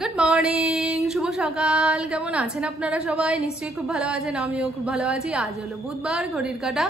Good morning, শুভ সকাল। কেমন আছেন আপনারা সবাই? নিশ্চয়ই খুব ভালো আছেন, আমিও খুব ভালো আছি। আজ হলো বুধবার, ঘড়ির কাঁটা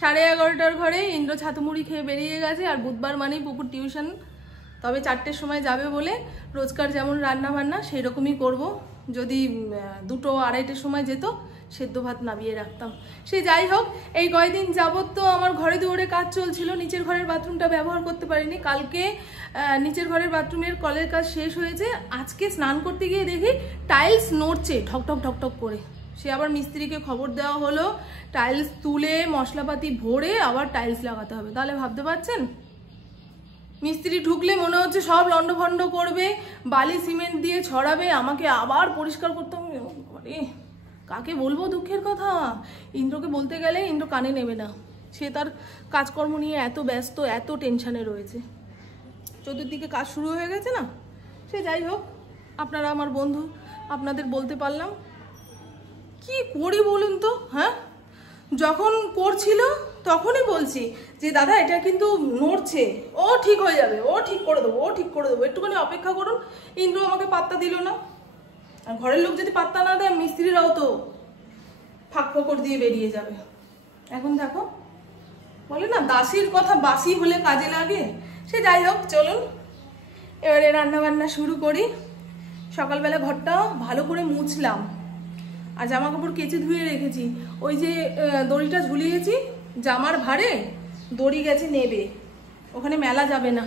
11:30টার ঘরে। ইন্দ্র ছাতুমুড়ি খেয়ে বেরিয়ে গেছে। আর বুধবার মানেই পুকুর টিউশন, তবে 4টের সময় যাবে বলে রোজকার যেমন রান্না বান্না সেই রকমই করবো। যদি 2টো 2:30টার সময় যেত, সেদ্ধ ভাত নামিয়ে রাখতাম। সে যাই হোক, এই কয়দিন যাবত তো আমার ঘরে দুয়ারে কাজ চলছিল। নিচের ঘরের বাথরুমটা ব্যবহার করতে পারিনি। কালকে নিচের ঘরের বাথরুমের কলের কাজ শেষ হয়েছে। আজকে স্নান করতে গিয়ে দেখি টাইলস নড়ছে ঠকঠক ঠকঠক করে। সে আবার মিস্ত্রিকে খবর দেওয়া হলো, টাইলস তুলে মশলাপাতি ভরে আবার টাইলস লাগাতে হবে। তাহলে ভাবতে পারছেন, মিস্ত্রি ঢুকলে মনে হচ্ছে সব লন্ডভন্ড করবে, বালি সিমেন্ট দিয়ে ছড়াবে, আমাকে আবার পরিষ্কার করতে হবে। কাকে বলবো দুঃখের কথা? ইন্দ্রকে বলতে গেলে ইন্দ্র কানে নেবে না। সে তার কাজকর্ম নিয়ে এত ব্যস্ত, এত টেনশনে রয়েছে। চতুর্দিকে কাজ শুরু হয়ে গেছে না। সে যাই হোক, আপনারা আমার বন্ধু, আপনাদের বলতে পারলাম। কি করি বলুন তো? হ্যাঁ, যখন করছিল তখনই বলছি যে দাদা এটা কিন্তু নড়ছে, ও ঠিক হয়ে যাবে, ও ঠিক করে দেবো, ও ঠিক করে দেবো, একটুখানি অপেক্ষা করুন। ইন্দ্র আমাকে পাত্তা দিল না। আর ঘরের লোক যদি পাত্তা না দেয়, মিস্ত্রিরাও তো ফাঁক ফোকর দিয়ে বেরিয়ে যাবে। এখন দেখো, বলে না দাসির কথা বাসি হলে কাজে লাগে। সে যাই হোক, চলুন এবারে রান্না বান্না শুরু করি। সকালবেলা ঘরটা ভালো করে মুছলাম আর জামা কাপড় কেচে ধুয়ে রেখেছি। ওই যে দড়িটা ঝুলিয়েছি, জামার ভারে দড়ি গেছে নেবে, ওখানে মেলা যাবে না।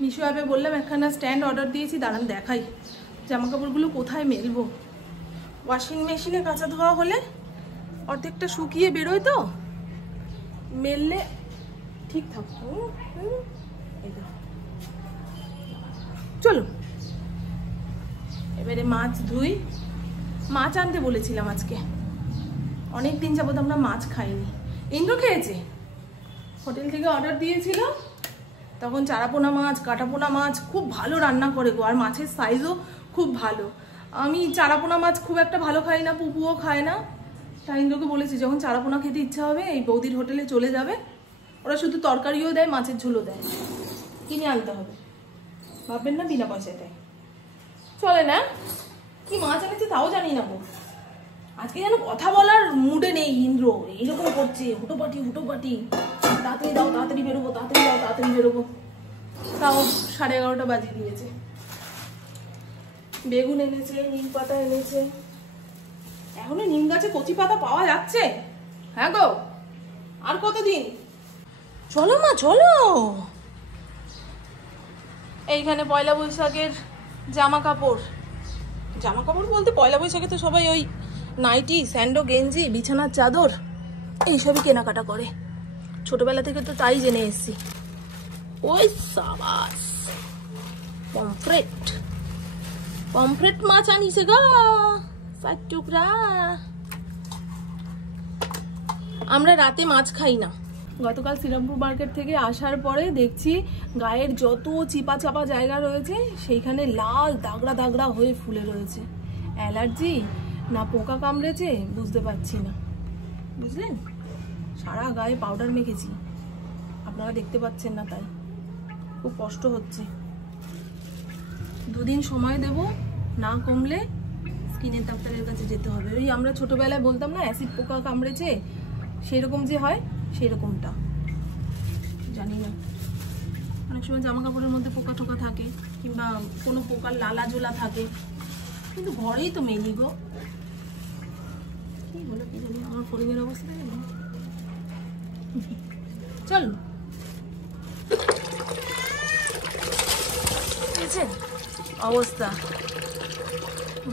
মিশো অ্যাপে বললাম একখানা স্ট্যান্ড অর্ডার দিয়েছি, দাঁড়ান দেখাই জামা কাপড়গুলো কোথায় মেলবো। ওয়াশিং মেশিনে কাঁচা ধোয়া হলে অর্ধেকটা শুকিয়ে বেরোয়, তো মেললে ঠিক থাকতো। চলো এবারে মাছ ধুই। মাছ আনতে বলেছিলাম আজকে, অনেক দিন যাবত আমরা মাছ খাইনি। ইন্দ্র খেয়েছে, হোটেল থেকে অর্ডার দিয়েছিল। তখন চারাপোনা মাছ, কাটাপোনা মাছ খুব ভালো রান্না করে গো, আর মাছের সাইজও খুব ভালো। আমি চারাপোনা মাছ খুব একটা ভালো খাই না, পুপুও খায় না। তাই ইন্দ্রকে বলেছি যখন চারাপোনা খেতে ইচ্ছা হবে এই বৌদির হোটেলে চলে যাবে, ওরা শুধু তরকারিও দেয়, মাছের ঝোলও দেয়, কিনে আনতে হবে। ভাববেন না বিনা পয়সায় দেয়, চলে না। কি মাছ এনেছে তাও জানি না গো। আজকে যেন কথা বলার মুডে নেই ইন্দ্র, এইরকম করছে হুটোপাটি হুটোপাটি। তাড়াতাড়ি দাও, তাড়াতাড়ি বেরোবো, তাড়াতাড়ি দাও, তাড়াতাড়ি বেরোবো। তাও 11:30 বাজিয়ে দিয়েছে। বেগুন এনেছে, নিম পাতা এনেছে। এখনো নিম গাছে কচি পাতা পাওয়া যাচ্ছে? হ্যাঁ গো, আর কতদিন? চলো মা চলো। এইখানে পয়লা বৈশাখের জামা কাপড় বলতে পয়লা বৈশাখে তো সবাই ওই নাইটি, স্যান্ডো গেঞ্জি, বিছানার চাদর এইসবই কেনাকাটা করে। ছোটবেলা থেকে তো তাই জেনে এসছি। ওই সাবাস, পমফ্রেট মাছ আনিছে গা, 7 টুকরা। আমরা রাতে মাছ খাই না। গতকাল শ্রীরামপুর মার্কেট থেকে আসার পরে দেখছি গায়ের যত চিপা চাপা জায়গা রয়েছে সেইখানে লাল দাগড়া দাগড়া হয়ে ফুলে রয়েছে। অ্যালার্জি না পোকা কামড়েছে বুঝতে পারছি না। বুঝলেন, সারা গায়ে পাউডার মেখেছি, আপনারা দেখতে পাচ্ছেন না, তাই খুব কষ্ট হচ্ছে। 2 দিন সময় দেব, না কমলে স্কিনের ডাক্তারের কাছে যেতে হবে। ওই আমরা ছোটবেলায় বলতাম না অ্যাসিড পোকা কামড়েছে, সেরকম যে হয় সেরকমটা জানি না। অনেক সময় জামা কাপড়ের মধ্যে পোকা টোকা থাকে, কিংবা কোনো পোকার লালা জোলা থাকে, কিন্তু ঘরেই তো মেলি গো। কি বলো কি জানি, আমার ফরিংয়ের অবস্থা চল। অবস্থা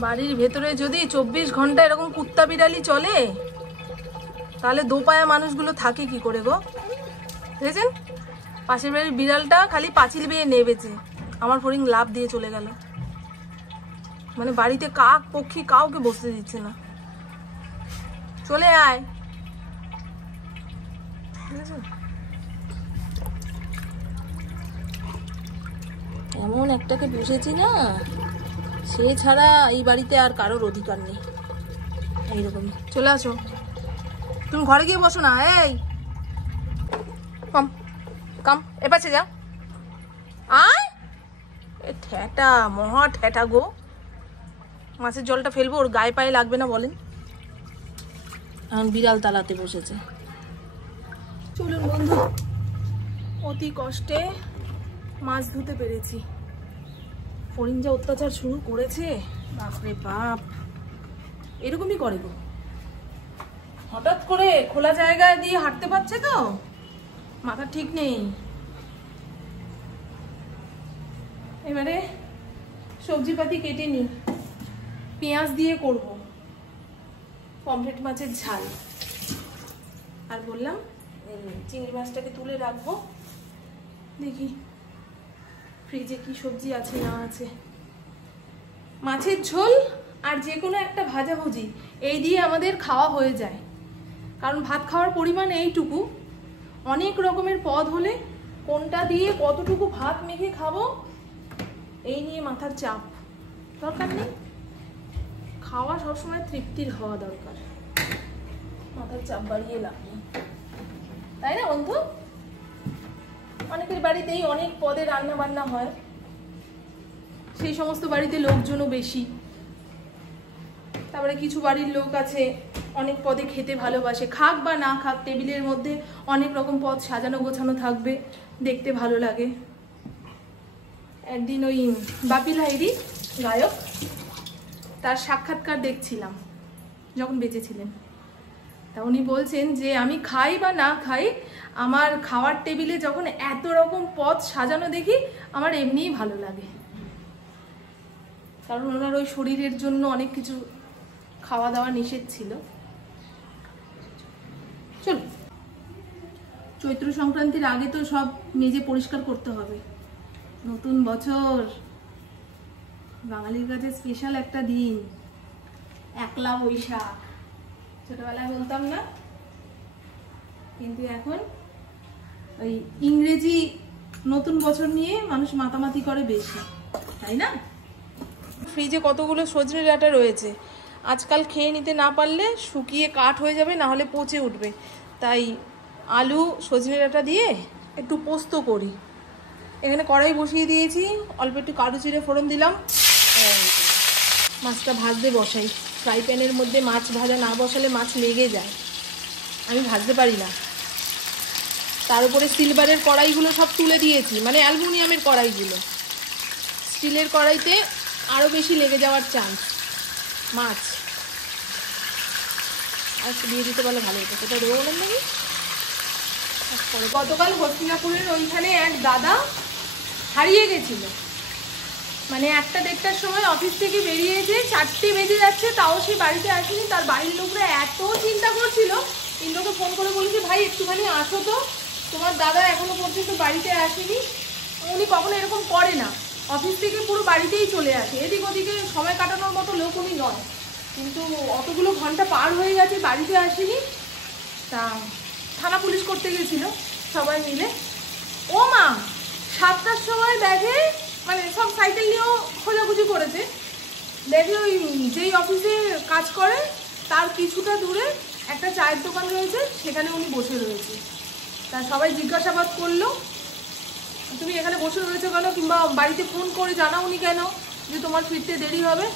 বাড়ির ভেতরে যদি 24 ঘন্টা এরকম কুত্তা বিড়ালি চলে, তাহলে দোপায়া মানুষগুলো থাকে কি করে গো? দেখেছেন, পাশের বাড়ির বিড়ালটা খালি পাঁচিল বেয়ে নেবেছে, আমার ফড়িং লাভ দিয়ে চলে গেল। মানে বাড়িতে কাক পক্ষী কাউকে বসতে দিচ্ছে না। চলে আয়। এমন একটাকে বসেছি না, সে ছাড়া এই বাড়িতে আর কারোর অধিকার নেই। এইরকম চলে আসো, তুমি ঘরে গিয়ে বসো না। এই কাম এপাশে যা, আয়। ঠেটা মহা ঠেটা গো, মাছের জলটা ফেলবো, ওর গায়ে পায়ে লাগবে না বলেন। এখন বিড়াল তালাতে বসেছে। চলুন বন্ধু, অতি কষ্টে মাছ ধুতে পেরেছি। ফড়িং যা অত্যাচার শুরু করেছে, বাপরে বাপ, এরকমই করে গো। হঠাৎ করে খোলা জায়গায় দিয়ে হাঁটতে পারছে তো, মাথা ঠিক নেই। এবারে সবজিপাতি কেটে নি, পেঁয়াজ দিয়ে করব পমফ্রেট মাছের ঝাল। আর বললাম চিংড়ি মাছটাকে তুলে রাখবো, দেখি ফ্রিজে কি সবজি আছে না আছে। মাছের ঝোল আর যে কোনো একটা ভাজাভুজি এই দিয়ে আমাদের খাওয়া হয়ে যায়, কারণ ভাত খাওয়ার পরিমাণ এইটুকু। অনেক রকমের পদ হলে কোনটা দিয়ে কতটুকু ভাত মেখে খাবো এই নিয়ে মাথার চাপ দরকার নেই। খাওয়া সবসময় তৃপ্তির হওয়া দরকার, মাথার চাপ বাড়িয়ে লাভ নেই, তাই না বন্ধু? অনেকের বাড়িতেই অনেক পদে রান্না বান্না হয়, সেই সমস্ত বাড়িতে লোকজনও বেশি। তারপরে কিছু বাড়ির লোক আছে অনেক পদে খেতে ভালোবাসে, খাক বা না খাক টেবিলের মধ্যে অনেক রকম পদ সাজানো গোছানো থাকবে, দেখতে ভালো লাগে। একদিন ওই বাপি লাহিড়ী গায়ক, তার সাক্ষাৎকার দেখছিলাম যখন বেঁচে ছিলেন। তা উনি বলছেন যে আমি খাই বা না খাই, আমার খাওয়ার টেবিলে যখন এত রকম পদ সাজানো দেখি আমার এমনিই ভালো লাগে। কারণ ওনার ওই শরীরের জন্য অনেক কিছু খাওয়া দাওয়া নিষেধ ছিল। চল, চৈত্র সংক্রান্তির আগে তো সব মেজে পরিষ্কার করতে হবে। নতুন বছর বাঙালির কাছে স্পেশাল একটা দিন, একলা বৈশাখ। ছোটবেলায় বলতাম না, কিন্তু এখন ওই ইংরেজি নতুন বছর নিয়ে মানুষ মাতামাতি করে বেশি, তাই না? ফ্রিজে কতগুলো সজনে ডাঁটা রয়েছে, আজকাল খেয়ে নিতে না পারলে শুকিয়ে কাঠ হয়ে যাবে, না হলে পচে উঠবে। তাই আলু সজনে ডাঁটা দিয়ে একটু পোস্ত করি। এখানে কড়াই বসিয়ে দিয়েছি, অল্প একটু কাজু জিরে ফোড়ন দিলাম। মাছটা ভাজতে বসাই, ফ্রাই প্যানের মধ্যে মাছ ভাজা না বসালে মাছ লেগে যায়, আমি ভাজতে পারি না। তার উপরে সিলভারের কড়াইগুলো সব তুলে দিয়েছি, মানে অ্যালুমিনিয়ামের কড়াইগুলো। স্টিলের কড়াইতে আরও বেশি লেগে যাওয়ার চান্স মাছ। আর দিয়ে দিতে পারলে ভালো হতো, সেটা দেবো বলেন নাকি। গতকাল হস্তিনাপুরের ওইখানে এক দাদা হারিয়ে গেছিল, মানে 1টা-1:30টার সময় অফিস থেকে বেরিয়েছে, 4টে বেজে যাচ্ছে তাও সে বাড়িতে আসেনি। তার বাড়ির লোকরা এত চিন্তা করছিল, ইন্দ্রকে ফোন করে বলেছে ভাই একটুখানি আসো তো, তোমার দাদা এখনো পর্যন্ত বাড়িতে আসেনি। উনি কখনো এরকম করে না, অফিস থেকে পুরো বাড়িতেই চলে আসে, এদিক ওদিকে সময় কাটানোর মতো লোক উনি নয়। কিন্তু অতগুলো ঘন্টা পার হয়ে গেছে, বাড়িতে আসেনি। তা থানা পুলিশ করতে গেছিল সবাই মিলে। ও মা, 7টার সময় দেখে, মানে সব সাইকেল নিয়েও খোঁজাখুঁজি করেছে, দেখে ওই যেই অফিসে কাজ করে তার কিছুটা দূরে একটা চায়ের দোকান রয়েছে, সেখানে উনি বসে রয়েছে। তা সবাই জিজ্ঞাসাবাদ করলো, তুমি এখানে বসে রয়েছো কেন, কিংবা বাড়িতে ফোন করে জানাওনি কেন যে তোমার ফিরতে দেরি হবে?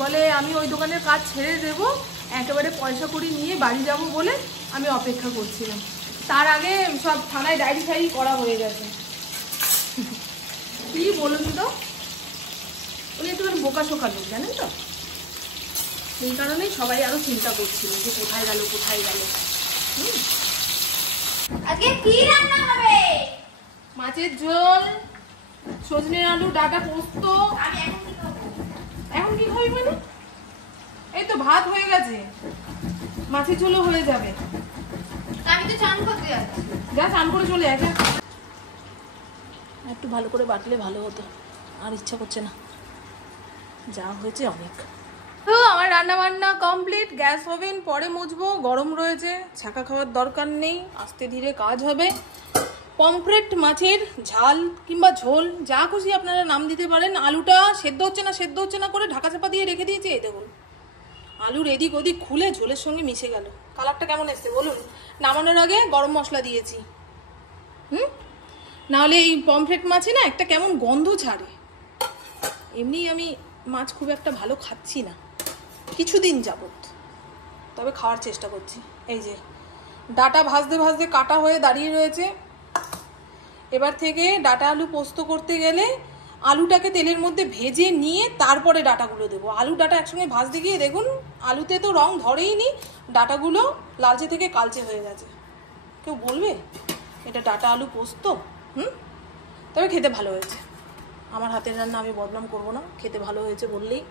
বলে আমি ওই দোকানের কাজ ছেড়ে দেবো, একেবারে পয়সা কড়ি নিয়ে বাড়ি যাব বলে আমি অপেক্ষা করছিলাম। তার আগে সব থানায় ডায়েরি ফাইরি করা হয়ে গেছে। কি বলুন তো, উনি একটু বোকা শোকা লোক, জানেন তো, এই কারণেই সবাই আরো চিন্তা করছিল যে কোথায় গেল কোথায় গেল। আজকে কি রান্না হবে? মাছের ঝোল, সজনে আলু ডাঁটা পোস্ত। আমি এখন কি খাবো? এখন কি খাবি মানে? এই তো ভাত হয়ে গেছে, মাছের ঝোলও হয়ে যাবে। আমি তো চান করতে যাচ্ছি। যা চান করে চলে আয়। একটু ভালো করে বাটলে ভালো হতো, আর ইচ্ছা করছে না, যা হয়েছে অনেক। তো আমার রান্না বান্না কমপ্লিট, গ্যাস ওভেন পরে মুছবো, গরম রয়েছে, ছাকা খাওয়ার দরকার নেই, আস্তে ধীরে কাজ হবে। পমফ্রেট মাছের ঝাল কিংবা ঝোল যা খুশি আপনারা নাম দিতে পারেন। আলুটা সেদ্ধ হচ্ছে না করে ঢাকা চাপা দিয়ে রেখে দিয়েছি। এই দেখুন, আলুর এদিক ওদিক খুলে ঝোলের সঙ্গে মিশে গেল। কালারটা কেমন এসছে বলুন? নামানোর আগে গরম মশলা দিয়েছি, নাহলে এই পমফ্রেট মাছে না একটা কেমন গন্ধ ছাড়ে। এমনি আমি মাছ খুব একটা ভালো খাচ্ছি না কিছুদিন যাবত, তবে খাওয়ার চেষ্টা করছি। এই যে ডাটা ভাজতে ভাজতে কাটা হয়ে দাঁড়িয়ে রয়েছে। এবার থেকে ডাটা আলু পোস্ত করতে গেলে আলুটাকে তেলের মধ্যে ভেজে নিয়ে তারপরে ডাটাগুলো দেবো। আলু ডাটা একসঙ্গে ভাজতে গিয়ে দেখুন আলুতে তো রং ধরেই নি, ডাটাগুলো লালচে থেকে কালচে হয়ে গেছে। কেউ বলবে এটা ডাটা আলু পোস্ত? তবে খেতে ভালো হয়েছে। আমার হাতের রান্না আমি বদনাম করবো না, খেতে ভালো হয়েছে বললেই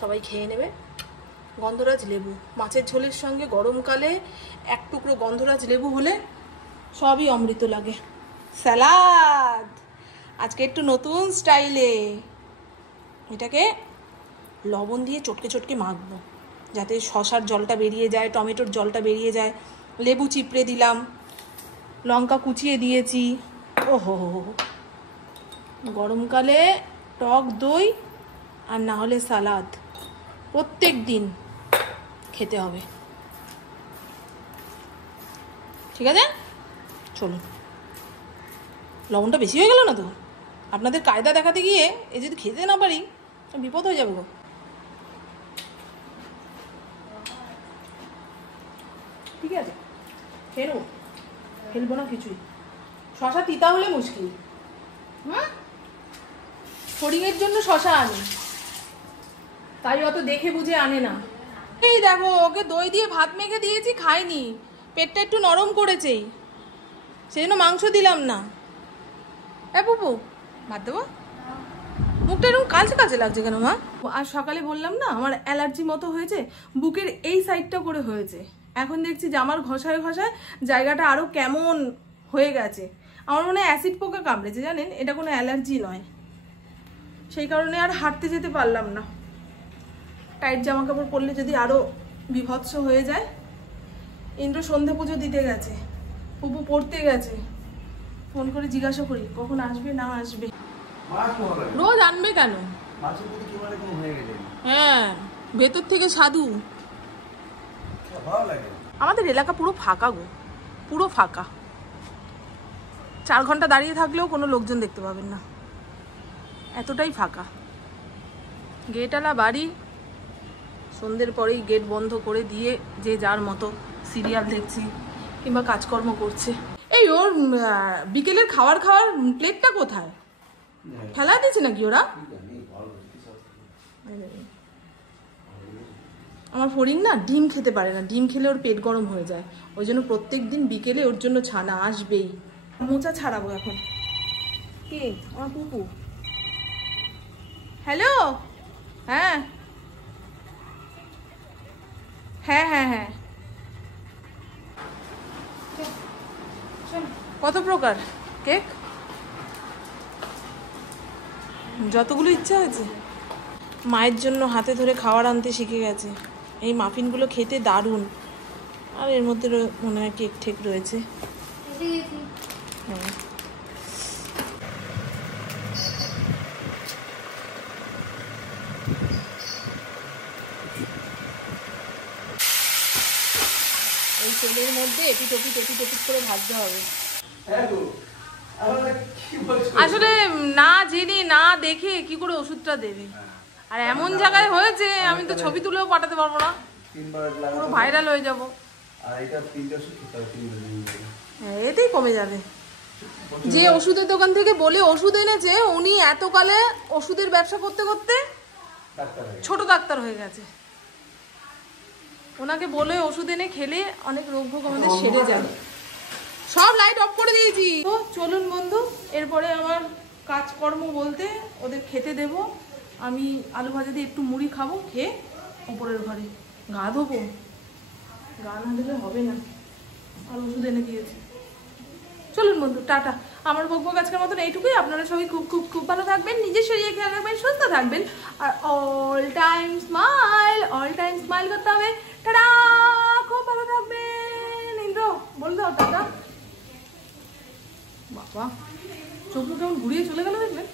সবাই খেয়ে নেবে। গন্ধরাজ লেবু মাছের ঝোলের সঙ্গে গরমকালে এক টুকরো গন্ধরাজ লেবু হলে সবই অমৃত লাগে। স্যালাড আজকে একটু নতুন স্টাইলে, এটাকে লবণ দিয়ে চটকে চটকে মাখবো যাতে শসার জলটা বেরিয়ে যায়, টমেটোর জলটা বেরিয়ে যায়। লেবু চিপড়ে দিলাম, লঙ্কা কুচিয়ে দিয়েছি। ওহো, গরমকালে টক দই আর না হলে সালাদ প্রত্যেক দিন খেতে হবে। ঠিক আছে, চলুন। লবণটা বেশি হয়ে গেল না তো? আপনাদের কায়দা দেখাতে গিয়ে এই যদি খেতে না পারি বিপদ হয়ে যাবে গো। ঠিক আছে, খেয়ে নেবো, ফেলবো না কিছুই। শশা তিতা হলে মুশকিল। ফড়িংয়ের জন্য শশা আনি, তাই অত দেখে বুঝে আনে না। এই দেখো ওকে দই দিয়ে ভাত মেখে দিয়েছি, খাইনি, পেটটা একটু নরম করেছেই, সেই জন্য মাংস দিলাম না। পুপু ভাত দেবো? মুখটা এরকম কালচে কালচে লাগছে কেন মা? আর সকালে বললাম না আমার অ্যালার্জি মতো হয়েছে, বুকের এই সাইডটা করে হয়েছে। এখন দেখছি জামার ঘষায় ঘষায় জায়গাটা আরো কেমন হয়ে গেছে। আমার মনে হয় অ্যাসিড পোকা কামড়েছে, জানেন, এটা কোনো অ্যালার্জি নয়। সেই কারণে আর হাঁটতে যেতে পারলাম না। টাইট জামা কাপড় পরলে যদি আরো বিভৎস হয়ে যায়। ইন্দ্র সন্ধ্যা পুজো দিতে গেছে, পুপু পড়তে গেছে। ফোন করে জিজ্ঞাসা করি কখন আসবে না আসবে। রোজ আনবে কেন? হ্যাঁ, ভেতর থেকে সাধু। আমাদের এলাকা পুরো ফাঁকা গো, পুরো ফাঁকা। 4 ঘন্টা দাঁড়িয়ে থাকলেও কোনো লোকজন দেখতে পাবেন না, এতটাই ফাঁকা। গেটওয়ালা বাড়ি, সন্ধ্যের পরেই গেট বন্ধ করে দিয়ে যে যার মতো সিরিয়াল দেখছি কিংবা কাজকর্ম করছে। এই ওর বিকেলের খাওয়ার প্লেটটা কোথায়? ফেলা দিয়েছে নাকি ওরা? আমার ফড়িং না ডিম খেতে পারে না, ডিম খেলে ওর পেট গরম হয়ে যায়। ওই জন্য প্রত্যেক দিন বিকেলে ওর জন্য ছানা আসবেই। মোচা ছাড়াবো এখন। কে? আমার পুপু। হ্যালো, হ্যাঁ হ্যাঁ হ্যাঁ হ্যাঁ, কত প্রকার কেক? যতগুলো ইচ্ছা হয়েছে। মায়ের জন্য হাতে ধরে খাবার আনতে শিখে গেছে। এই মাফিনগুলো খেতে দারুণ, আর এর মধ্যে মনে হয় কেক ঠেক রয়েছে। হ্যাঁ, এই তেলের মধ্যে এপিট ওপিট করে ভাজতে হবে। আসলে না জেনে না দেখে কি করে ওষুধটা দেবে, আর এমন জায়গায় হয়েছে আমি তো ছবি তুলেও পাঠাতে পারবো না, পুরো ভাইরাল হয়ে যাবো। এতেই কমে যাবে। যে ওষুধের দোকান থেকে বলে ওষুধ এনেছে উনি এতকালে ওষুধের ব্যবসা করতে করতে ছোট ডাক্তার হয়ে গেছে। ওনাকে বলে ওষুধ এনে খেলে অনেক রোগ ভোগ আমাদের সেরে যাবে। সব লাইট অফ করে দিয়েছি। তো চলুন বন্ধু, এরপরে আমার কাজকর্ম বলতে ওদের খেতে দেব। আমি আলু ভাজা দিয়ে একটু মুড়ি খাবো, খেয়ে ওপরের ঘরে গা ধোবো। গা না ধুলে হবে না, আর ওষুধ এনে দিয়েছি। চলুন বন্ধু, টাটা। আমার বকবক আজকের মতন এইটুকুই। আপনারা সবাই খুব খুব খুব ভালো থাকবেন, নিজের শরীরে খেয়াল রাখবেন, সুস্থ থাকবেন, আর অল টাইম স্মাইল করতে হবে। টাটা, খুব ভালো থাকবেন। ইন্দ্র বল দাও টাটা। বাবা চোখ কেমন ঘুরিয়ে চলে গেল দেখবেন।